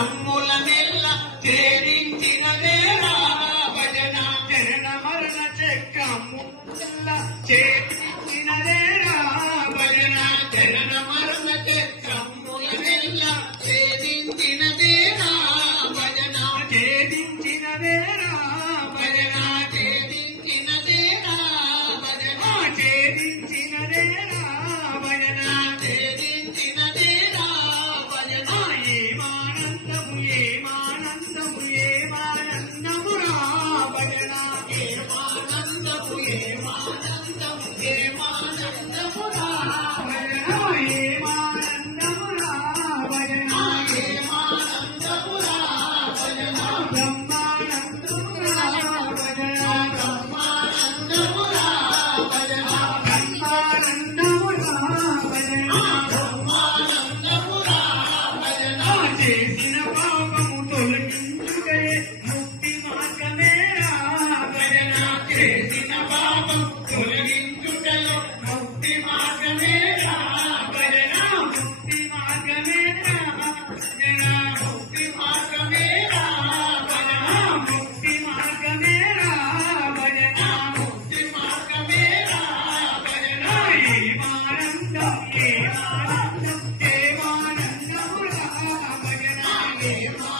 I'm name.